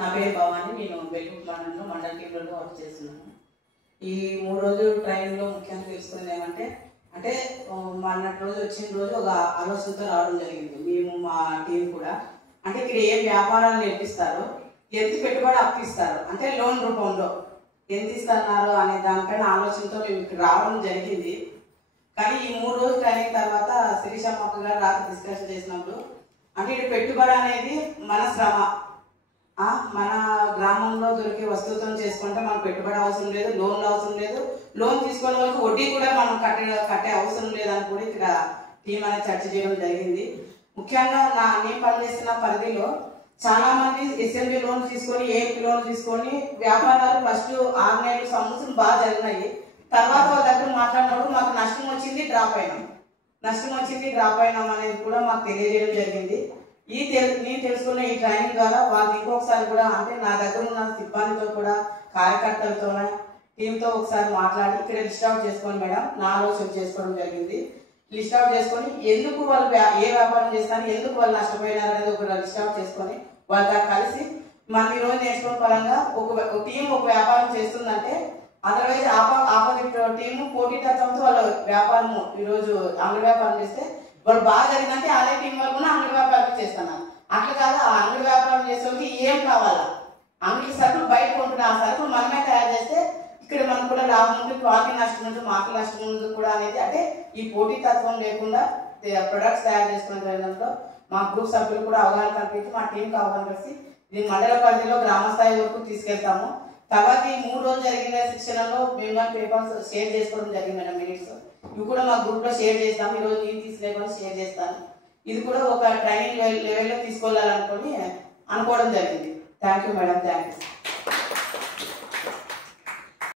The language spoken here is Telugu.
నా పేరు భవాని. నేను వెలుగు మండలంలో మండల కేంద్రంలో వర్క్ చేస్తున్నాను. ఈ 3 రోజులు ట్రైనింగ్లో ముఖ్యంగా తెలుసుకునేది ఏమంటే మొన్నటి రోజు వచ్చిన రోజు ఒక ఆలోచనతో రావడం జరిగింది. మేము మా టీం కూడా అంటే ఇక్కడ ఏం వ్యాపారాలు నేర్పిస్తారు, ఎంత పెట్టుబడి అప్పిస్తారు అంటే లోన్ రూపంలో ఎంత ఇస్తున్నారు అనే దానిపైన ఆలోచనతో మేము ఇక్కడ రావడం జరిగింది. కానీ ఈ 3 రోజులు ట్రైనింగ్ తర్వాత శిరీషమ్మ గారు రాత్రి డిస్కషన్ చేసినప్పుడు అంటే ఇది పెట్టుబడి అనేది మన శ్రమ, మన గ్రామంలో దొరికే వస్తువుతో చేసుకుంటే మనకు పెట్టుబడి అవసరం లేదు, లోన్లు అవసరం లేదు, లోన్ తీసుకునే వాళ్ళకి వడ్డీ కూడా మనం కట్టే అవసరం లేదని కూడా ఇక్కడ టీం అనేది చర్చ చేయడం జరిగింది. ముఖ్యంగా నేను పనిచేస్తున్న పరిధిలో చాలా మంది ఎస్ఎంబి లోన్ తీసుకొని ఏపీ లోన్ తీసుకొని వ్యాపారాలు ఫస్ట్ 6 నెలలు సంవత్సరం బాగా జరిగినాయి. తర్వాత వాళ్ళ దగ్గర మాట్లాడినప్పుడు మాకు నష్టం వచ్చింది, డ్రాప్ అయినాం అనేది కూడా మాకు తెలియజేయడం జరిగింది. నేను తెలుసుకున్న ఈ ట్రైనింగ్ ద్వారా వాళ్ళు ఇంకొకసారి కూడా అంటే నా దగ్గర ఉన్న సిబ్బందితో కూడా కార్యకర్తలతో టీంతో ఒకసారి మాట్లాడి ఇక్కడ లిస్ట్ అవుట్ చేసుకొని మేడం నా ఆలోచన చేసుకోవడం జరిగింది. లిస్ట్ అవుట్ చేసుకొని ఎందుకు వాళ్ళు ఏ వ్యాపారం చేస్తాను, ఎందుకు వాళ్ళు నష్టపోయినారు అనేది ఒక లిస్ట్ అవుట్ చేసుకొని వాళ్ళతో కలిసి మనం ఈరోజు నేర్చుకున్న పరంగా ఒక టీం ఒక వ్యాపారం చేస్తుందంటే అదర్వైజ్ ఆపోజిట్ టీము పోటీతత్వంతో వాళ్ళ వ్యాపారము ఈరోజు అంగడి వ్యాపారం చేస్తే వాళ్ళు బాగా జరిగిందంటే అదే టీం వాళ్ళు కూడా అంగడి వ్యాపారం చేస్తున్నారు. అట్లా కాదు, ఆ అంగడి వ్యాపారం చేసేవాళ్ళకి ఏం కావాలా, అంగడి సరుకులు బయట కొంటున్నా ఆ సరుకులు మనమే తయారు చేస్తే ఇక్కడ మనకు కూడా లాభం ఉంటుంది, వాళ్ళకి నష్టం ఉంటుంది, మాకు నష్టం ఉంటుంది కూడా అనేది అంటే ఈ పోటీతత్వం లేకుండా ప్రొడక్ట్స్ తయారు చేసుకునే విధంలో మా గ్రూప్ సభ్యులు కూడా అవగాహన కల్పించి మా టీంకి అవగాహన కలిసి ఇది మండల పరిధిలో గ్రామ స్థాయి వరకు తీసుకెళ్తాము. తర్వాత ఈ 3 రోజులు జరిగిన శిక్షణలో మేము పేపర్స్ షేర్ చేసుకోవడం జరిగింది మేడం. మినిట్స్ ఇవి కూడా మా గ్రూప్ లో షేర్ చేస్తాము. ఈరోజు నేను తీసుకెళ్ళి షేర్ చేస్తాను. ఇది కూడా ఒక ట్రైనింగ్ లెవెల్లో తీసుకోవాలనుకోవడం జరిగింది. Thank you madam, thank you.